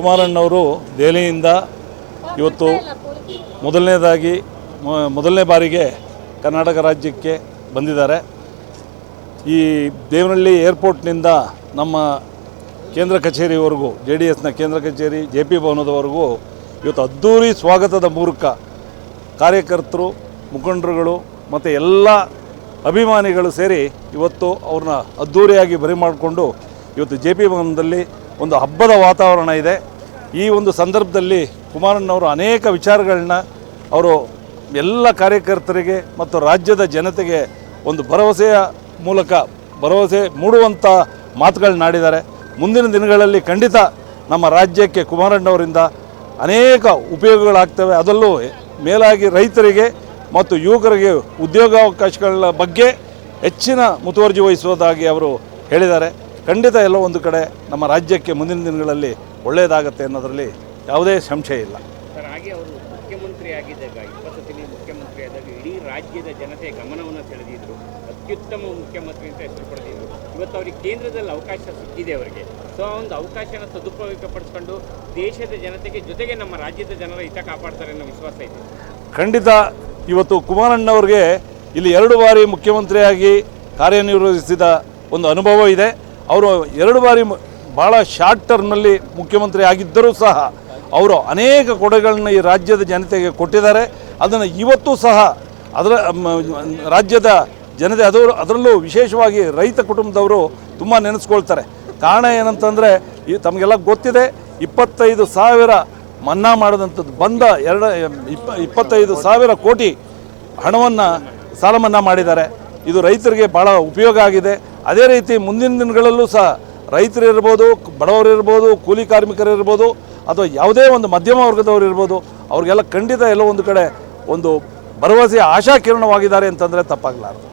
ಕುಮಾರಣ್ಣವರು ದೆಹಲಿಯಿಂದ ಇವತ್ತು ಮೊದಲನೇದಾಗಿ ಮೊದಲನೇ ಬಾರಿಗೆ ಕರ್ನಾಟಕ ರಾಜ್ಯಕ್ಕೆ ಬಂದಿದ್ದಾರೆ. ಈ ದೇವನಹಳ್ಳಿ ಏರ್ಪೋರ್ಟ್ನಿಂದ ನಮ್ಮ ಕೇಂದ್ರ ಕಚೇರಿವರೆಗೂ, ಜೆ ಡಿ ಎಸ್ನ ಕೇಂದ್ರ ಕಚೇರಿ, ಜೆ ಪಿ ಭವನದವರೆಗೂ ಇವತ್ತು ಅದ್ಧೂರಿ ಸ್ವಾಗತದ ಮೂಲಕ ಕಾರ್ಯಕರ್ತರು, ಮುಖಂಡರುಗಳು ಮತ್ತು ಎಲ್ಲ ಅಭಿಮಾನಿಗಳು ಸೇರಿ ಇವತ್ತು ಅವ್ರನ್ನ ಅದ್ಧೂರಿಯಾಗಿ ಬರಿ ಮಾಡಿಕೊಂಡು ಇವತ್ತು ಜೆ ಪಿ ಭವನದಲ್ಲಿ ಒಂದು ಹಬ್ಬದ ವಾತಾವರಣ ಇದೆ. ಈ ಒಂದು ಸಂದರ್ಭದಲ್ಲಿ ಕುಮಾರಣ್ಣವರು ಅನೇಕ ವಿಚಾರಗಳನ್ನ ಅವರು ಎಲ್ಲ ಕಾರ್ಯಕರ್ತರಿಗೆ ಮತ್ತು ರಾಜ್ಯದ ಜನತೆಗೆ ಒಂದು ಭರವಸೆಯ ಮೂಲಕ ಭರವಸೆ ಮೂಡುವಂಥ ಮಾತುಗಳನ್ನಾಡಿದ್ದಾರೆ ಮುಂದಿನ ದಿನಗಳಲ್ಲಿ ಖಂಡಿತ ನಮ್ಮ ರಾಜ್ಯಕ್ಕೆ ಕುಮಾರಣ್ಣವರಿಂದ ಅನೇಕ ಉಪಯೋಗಗಳಾಗ್ತವೆ. ಅದರಲ್ಲೂ ಮೇಲಾಗಿ ರೈತರಿಗೆ ಮತ್ತು ಯುವಕರಿಗೆ ಉದ್ಯೋಗಾವಕಾಶಗಳ ಬಗ್ಗೆ ಹೆಚ್ಚಿನ ಮುತುವರ್ಜಿ ವಹಿಸುವುದಾಗಿ ಅವರು ಹೇಳಿದ್ದಾರೆ. ಖಂಡಿತ ಎಲ್ಲೋ ಒಂದು ಕಡೆ ನಮ್ಮ ರಾಜ್ಯಕ್ಕೆ ಮುಂದಿನ ದಿನಗಳಲ್ಲಿ ಒಳ್ಳೆಯದಾಗತ್ತೆ ಅನ್ನೋದರಲ್ಲಿ ಯಾವುದೇ ಸಂಶಯ ಇಲ್ಲ. ಸರ್ ಹಾಗೆ ಅವರು ಮುಖ್ಯಮಂತ್ರಿ ಆಗಿದ್ದಾಗ ಇಪ್ಪತ್ತು ತಿಂಗಳು ಮುಖ್ಯಮಂತ್ರಿ ಆದಾಗ ಇಡೀ ರಾಜ್ಯದ ಜನತೆ ಗಮನವನ್ನು ಸೆಳೆದಿದ್ರು. ಅತ್ಯುತ್ತಮ ಮುಖ್ಯಮಂತ್ರಿ ಅಂತ ಹೆಸರು ಪಡೆದಿದ್ರು. ಇವತ್ತು ಅವರಿಗೆ ಕೇಂದ್ರದಲ್ಲಿ ಅವಕಾಶ ಸಿಕ್ಕಿದೆ ಅವರಿಗೆ. ಸೊ ಆ ಒಂದು ಅವಕಾಶನ ಸದುಪಯೋಗಪಡಿಸ್ಕೊಂಡು ದೇಶದ ಜನತೆಗೆ ಜೊತೆಗೆ ನಮ್ಮ ರಾಜ್ಯದ ಜನರ ಹಿತ ಕಾಪಾಡ್ತಾರೆ ಅನ್ನೋ ವಿಶ್ವಾಸ ಇದೆ. ಖಂಡಿತ ಇವತ್ತು ಕುಮಾರಣ್ಣವ್ರಿಗೆ ಇಲ್ಲಿ ಎರಡು ಬಾರಿ ಮುಖ್ಯಮಂತ್ರಿಯಾಗಿ ಕಾರ್ಯನಿರ್ವಹಿಸಿದ ಒಂದು ಅನುಭವ ಇದೆ. ಅವರು ಎರಡು ಬಾರಿ ಭಾಳ ಶಾರ್ಟ್ ಟರ್ಮ್ನಲ್ಲಿ ಮುಖ್ಯಮಂತ್ರಿ ಆಗಿದ್ದರೂ ಸಹ ಅವರು ಅನೇಕ ಕೊಡುಗೆಗಳನ್ನ ಈ ರಾಜ್ಯದ ಜನತೆಗೆ ಕೊಟ್ಟಿದ್ದಾರೆ. ಅದನ್ನು ಇವತ್ತು ಸಹ ಅದರ ರಾಜ್ಯದ ಜನತೆ ಅದು ಅದರಲ್ಲೂ ವಿಶೇಷವಾಗಿ ರೈತ ಕುಟುಂಬದವರು ತುಂಬ ನೆನೆಸ್ಕೊಳ್ತಾರೆ. ಕಾರಣ ಏನಂತಂದರೆ, ಈ ತಮಗೆಲ್ಲ ಗೊತ್ತಿದೆ, ಇಪ್ಪತ್ತೈದು ಸಾವಿರ ಮನ್ನಾ ಮಾಡಿದಂಥದ್ದು ಬಂದ ಎರಡು, ಇಪ್ಪ, ಇಪ್ಪತ್ತೈದು ಸಾವಿರ ಕೋಟಿ ಹಣವನ್ನು ಸಾಲ ಮನ್ನಾ ಮಾಡಿದ್ದಾರೆ. ಇದು ರೈತರಿಗೆ ಭಾಳ ಉಪಯೋಗ ಆಗಿದೆ. ಅದೇ ರೀತಿ ಮುಂದಿನ ದಿನಗಳಲ್ಲೂ ಸಹ ರೈತರು ಇರ್ಬೋದು, ಬಡವರು ಇರ್ಬೋದು, ಕೂಲಿ ಕಾರ್ಮಿಕರು ಇರ್ಬೋದು, ಅಥವಾ ಯಾವುದೇ ಒಂದು ಮಧ್ಯಮ ವರ್ಗದವರು ಇರ್ಬೋದು, ಅವ್ರಿಗೆಲ್ಲ ಖಂಡಿತ ಎಲ್ಲೋ ಒಂದು ಕಡೆ ಒಂದು ಭರವಸೆ ಆಶಾಕಿರಣವಾಗಿದ್ದಾರೆ ಅಂತಂದರೆ ತಪ್ಪಾಗಲಾರದು.